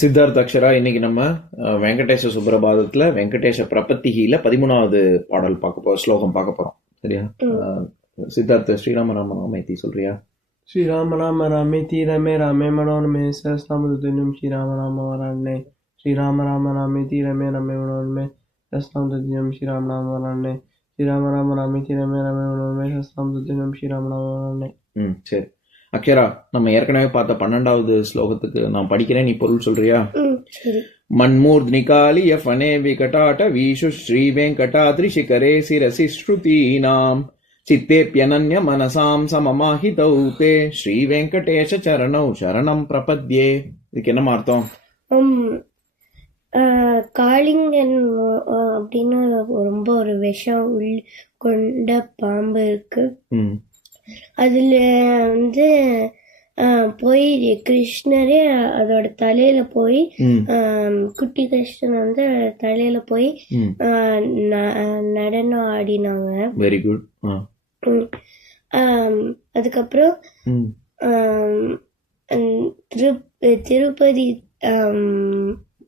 சித்தார்த் அக்ஷரா, இன்னைக்கு நம்ம வெங்கடேஷ சுப்ரபாதத்துல வெங்கடேஷ பிரபத்திகில 13வது பாடல் பார்க்க போறோம், ஸ்லோகம் பார்க்க போறோம். சரியா? சித்தார்த்த ஸ்ரீராம ராம ராமேதி சொல்றியா? ஸ்ரீராம ராம ராமேதி ரமே ராமே மனோன்மே சஹஸ்ரநாமம் ஸ்ரீராம ராம வராண்ணே. ஸ்ரீராம ராம ராமேதி ரமே ரமே மனோன்மே சஹஸ்ரநாமம் ஸ்ரீராம ராம வராண்ணே. ஸ்ரீராம ராம ராமேதி ரமே ரமே மனோன்மே சஹஸ்ரநாமம் ஸ்ரீராம ராம வராண்ணே. சரி அக்ஷரா, நம்ம ஏற்கனவே பார்த்த 12வது ஸ்லோகத்துக்கு நான் படிக்கிறேன், நீ பொருள் சொல்றியா? மன்மூர்த்னிகாலிய ஃபனே விகடாட வீஷு ஸ்ரீ வெங்கடாத்ரி சிகரே சிரசி ஸ்ருதீனாம் சித்தேப்யனன்ய மனசாம் சமமாஹிதௌ தே ஸ்ரீ வெங்கடேஷ சரணௌ சரணம் பிரபத்யே. இதுக்கு என்ன அர்த்தம்? காளிங்கன் அப்படின்னு ரொம்ப ஒரு விஷம் கொண்ட பாம்பு இருக்கு. அதுல போய் கிருஷ்ணரே அதோட தலையில போய் குட்டி கிருஷ்ணன் தலையில போய் நடனம் ஆடினாங்க. Very good. அதுக்கப்புறம்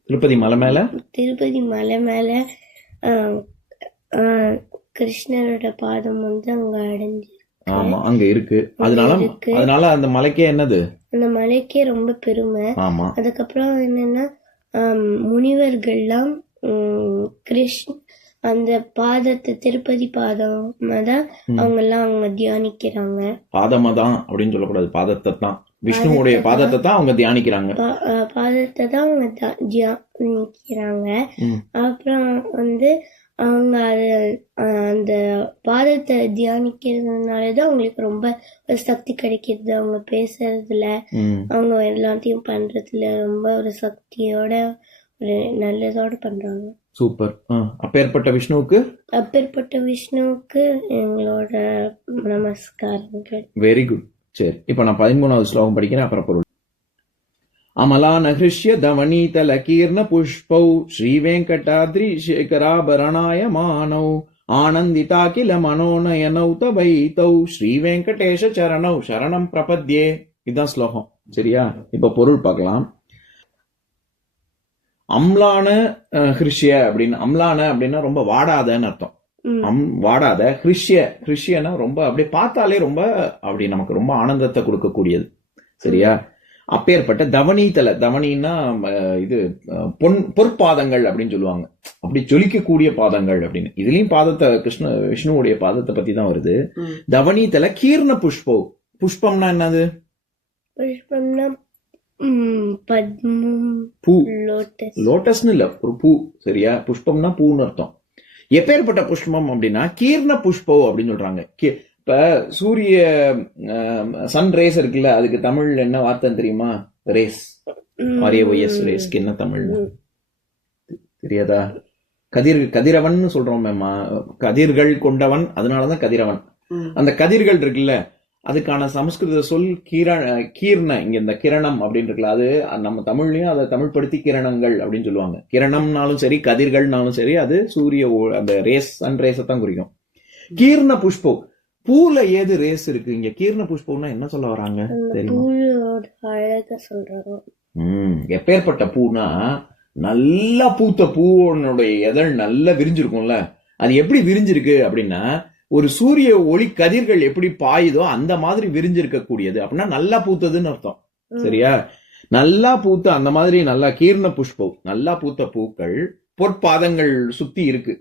திருப்பதி மலை மேல கிருஷ்ணரோட பாதம் அங்க அடைஞ்சு. ஆமா, அங்க இருக்கு. அதனால அந்த மலைக்கே என்னது? அந்த மலைக்கே ரொம்ப பெருமை. ஆமா. அதுக்கப்புறம் என்னன்னா முனிவர்கள்லாம் அந்த பாதத்தை திருப்பதி பாதம் தான் அவங்க எல்லாம் அவங்க தியானிக்கிறாங்க. பாதமா தான் அப்படின்னு சொல்லக்கூடாது, பாதத்தை தான், விஷ்ணுவுடைய பாதத்தை தான் அவங்க தியானிக்கிறாங்க. பாதத்தை தான் அவங்க தியானிக்கிறாங்க. அப்புறம் அவங்க அந்த பாதத்தை தியானிக்கிறதுனாலதான் அவங்களுக்கு ரொம்ப ஒரு சக்தி கிடைக்கிறது. அவங்க பேசுறதுல, அவங்க எல்லாத்தையும் பண்றதுல ரொம்ப ஒரு சக்தியோட ஒரு நல்லதோட பண்றாங்க. சூப்பர். அப்பேற்பட்ட விஷ்ணுவுக்கு எங்களோட நமஸ்காரங்கள். Very good. சரி, இப்ப நான் 13வது ஸ்லோகம் படிக்கிறேன், அப்புறம் பொருள். அமலாநஹ்ருஷ்ய தவனீதலகீர்ண புஷ்பௌ ஸ்ரீவேங்கடாத்ரி சேகராபரணாய மானௌ ஆனந்திதா கில மனோநயனௌ தவைதௌ ஸ்ரீவேங்கடேஷ சரணௌ சரணம் பிரபத்யே. இதுதான் ஸ்லோகம். சரியா? இப்ப பொருள் பார்க்கலாம். அம்லான ஹிருஷ்ய அப்படின்னு, அம்லான அப்படின்னா ரொம்ப வாடாதன்னு அர்த்தம். வாடாத. ஹிருஷ்யனா ரொம்ப அப்படியே பார்த்தாலே ரொம்ப அப்படி நமக்கு ரொம்ப ஆனந்தத்தை கொடுக்கக்கூடியது. சரியா? அப்பேற்பட்ட தவனின்னா இது பொற்பாதங்கள் அப்படின்னு சொல்லுவாங்க, அப்படி ஜொலிக்கக்கூடிய பாதங்கள் அப்படின்னு. இதுலயும் பாதத்தை விஷ்ணுவுடைய பாதத்தை பத்தி தான் வருது. தவனிதல கீர்ண புஷ்போ. புஷ்பம்னா என்னது? புஷ்பம்னா பூ. லோட்டஸ்னு இல்ல, ஒரு பூ. சரியா? புஷ்பம்னா பூன்னு அர்த்தம். எப்பேற்பட்ட புஷ்பம் அப்படின்னா கீர்ண புஷ்போ அப்படின்னு சொல்றாங்க. இப்ப சூரிய சன் ரேஸ் இருக்குல்ல, அதுக்கு தமிழ் என்ன வார்த்தை தெரியுமா? ரேஸ். RAYS ரேஸ்க்கு என்ன தமிழ் தெரியாதா? கதிரவன் சொல்றோம். கதிர்கள் கொண்டவன், அதனாலதான் கதிரவன். அந்த கதிர்கள் இருக்குல்ல, அதுக்கான சமஸ்கிருத சொல் கீர்ண. இங்க இந்த கிரணம் அப்படின்னு இருக்குல்ல, அது நம்ம தமிழ்லயும் அதை தமிழ்படுத்தி கிரணங்கள் அப்படின்னு சொல்லுவாங்க. கிரணம்னாலும் சரி, கதிர்கள்னாலும் சரி, அது சூரிய அந்த ரேஸ், சன் ரேஸை தான் குறிக்கும். கீர்ண புஷ்போ. பூல ஏது ரேஸ் இருக்கு? இங்க கீர்ண புஷ்பம்னா என்ன சொல்ல வராங்க சொல்றாங்க. எப்பேற்பட்ட பூனா, நல்லா பூத்த பூனுடைய எதழ் நல்லா விரிஞ்சிருக்கும்ல, அது எப்படி விரிஞ்சிருக்கு அப்படின்னா, ஒரு சூரிய ஒளி கதிர்கள் எப்படி பாயுதோ அந்த மாதிரி விரிஞ்சிருக்க கூடியது. அப்படின்னா நல்லா பூத்ததுன்னு அர்த்தம். சரியா? நல்லா பூத்த அந்த மாதிரி நல்லா கீர்ண புஷ்பம், நல்லா பூத்த பூக்கள் பொற்பாதங்கள் சுத்தி இருக்கு.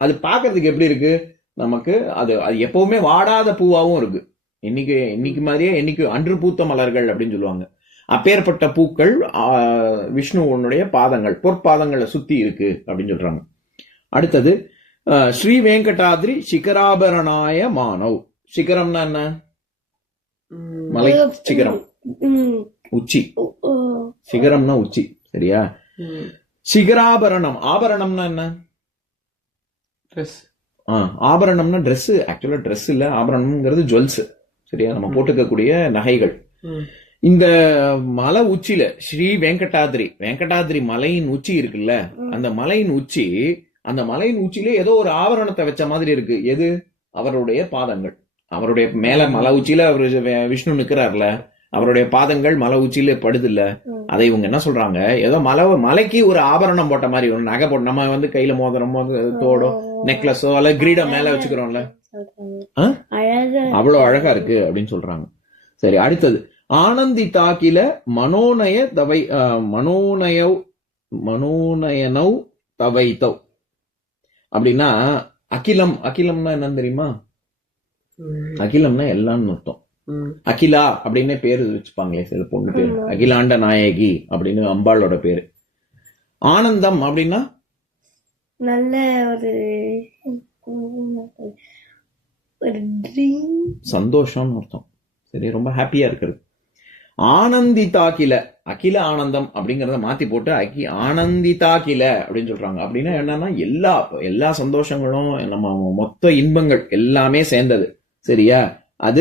அது பாக்குறதுக்கு எப்படி இருக்கு நமக்கு? அது எப்பவுமே வாடாத பூவாவும் இருக்கு. இன்னைக்கு மாதிரியே என்னைக்கு அன்று பூத்த மலர்கள் அப்படின்னு சொல்லுவாங்க. அப்பேற்பட்ட பூக்கள் விஷ்ணுவனுடைய பாதங்கள், பொற்பாதங்களை சுத்தி இருக்கு அப்படின்னு சொல்றாங்க. அடுத்தது ஸ்ரீ வெங்கடாத்ரி சிகராபரணாய மானவ். சிகரம்னா என்ன? மலை சிகரம், உச்சி. சிகரம்னா உச்சி. சரியா? சிகராபரணம். ஆபரணம்னா என்ன? ஆபரணம்னா ட்ரெஸ். ஆக்சுவலா ட்ரெஸ் இல்ல, ஆபரணம்ங்கிறது ஜுவல்ஸ். சரியா? நம்ம போட்டுக்கக்கூடிய நகைகள். இந்த மலை உச்சியில ஸ்ரீ வெங்கடாத்ரி மலையின் உச்சி இருக்குல்ல, அந்த மலையின் உச்சியில ஏதோ ஒரு ஆபரணத்தை வச்ச மாதிரி இருக்கு. எது? அவருடைய பாதங்கள். அவருடைய மேல மலை உச்சியில அவரு விஷ்ணு நிக்கிறார்ல, அவருடைய பாதங்கள் மலை உச்சியில படுது இல்ல, அதை இவங்க என்ன சொல்றாங்க, ஏதோ மலைக்கு ஒரு ஆபரணம் போட்ட மாதிரி, ஒரு நகை போட்டு நம்ம வந்து கையில மோதிரமோ தோடோ நெக்லஸோ அல்ல கிரீடம் மேல வச்சுக்கிறோம்ல, அவ்வளவு அழகா இருக்கு அப்படின்னு சொல்றாங்க. சரி, அடுத்தது ஆனந்தி தாக்கில மனோநயனவ் தவைத்தவ் அப்படின்னா அகிலம்னா என்னன்னு தெரியுமா? அகிலம்னா எல்லாம்னு அர்த்தம். அகிலா அப்படின்னு பேரு வச்சுப்பாங்களே சில பொண்ணு பேரு, அகிலாண்ட நாயகி அப்படின்னு அம்பாளோட பேரு. ஆனந்தம் அப்படின்னா நல்ல ஒரு சந்தோஷம்னு அர்த்தம். சரி, ரொம்ப ஹாப்பியா இருக்கிறது. ஆனந்தி தாக்கில, அகில ஆனந்தம் அப்படிங்கறத மாத்தி போட்டு ஆனந்தி தாக்கில அப்படின்னு சொல்றாங்க. அப்படின்னா என்னன்னா எல்லா சந்தோஷங்களும் நம்ம மொத்த இன்பங்கள் எல்லாமே சேர்ந்தது. சரியா? அது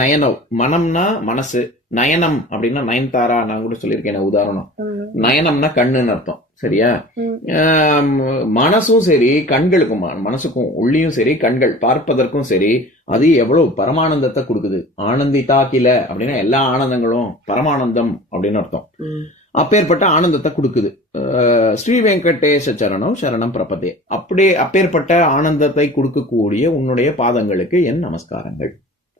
நயனம், மனம்னா மனசு, நயனம் அப்படின்னா நயன்தாரா, நான் கூட சொல்லியிருக்கேன் உதாரணம். நயனம்னா கண்ணுன்னு அர்த்தம். சரியா? மனசும் சரி, கண்களுக்கும், மனசுக்கும் உள்ளியும் சரி, கண்கள் பார்ப்பதற்கும் சரி, அது எவ்வளவு பரமானந்தத்தை கொடுக்குது. ஆனந்தி தாக்கில அப்படின்னா எல்லா ஆனந்தங்களும் பரமானந்தம் அப்படின்னு அர்த்தம். அப்பேற்பட்ட ஆனந்தத்தை கொடுக்குது. ஸ்ரீ வெங்கடேஷ சரணம் சரணம் பிரபதே. அப்படியே அப்பேற்பட்ட ஆனந்தத்தை கொடுக்கக்கூடிய உன்னுடைய பாதங்களுக்கு என் நமஸ்காரங்கள்.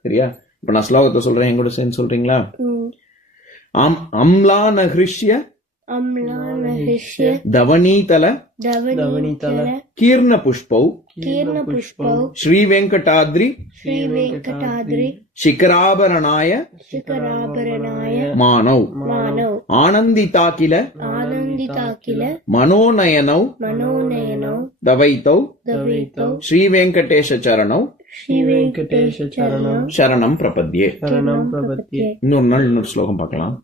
சரியா? இப்ப நான் ஸ்லோகத்தை சொல்றேன், என் கூட சேர்ந்து சொல்றீங்களா? அம்லானஹ்ருஷ்ய தவனீதல கீர்ண புஷ்பௌ ஸ்ரீ வெங்கடாத்ரி சிகராபரணாய மானவ் ஆனந்திதாக்கில மனோநயனௌ தவைத்தௌ ஸ்ரீ வெங்கடேஷ சரணௌ சரணம் பிரபத்யே. இன்னொரு நாள் இன்னொரு ஸ்லோகம் பார்க்கலாம்.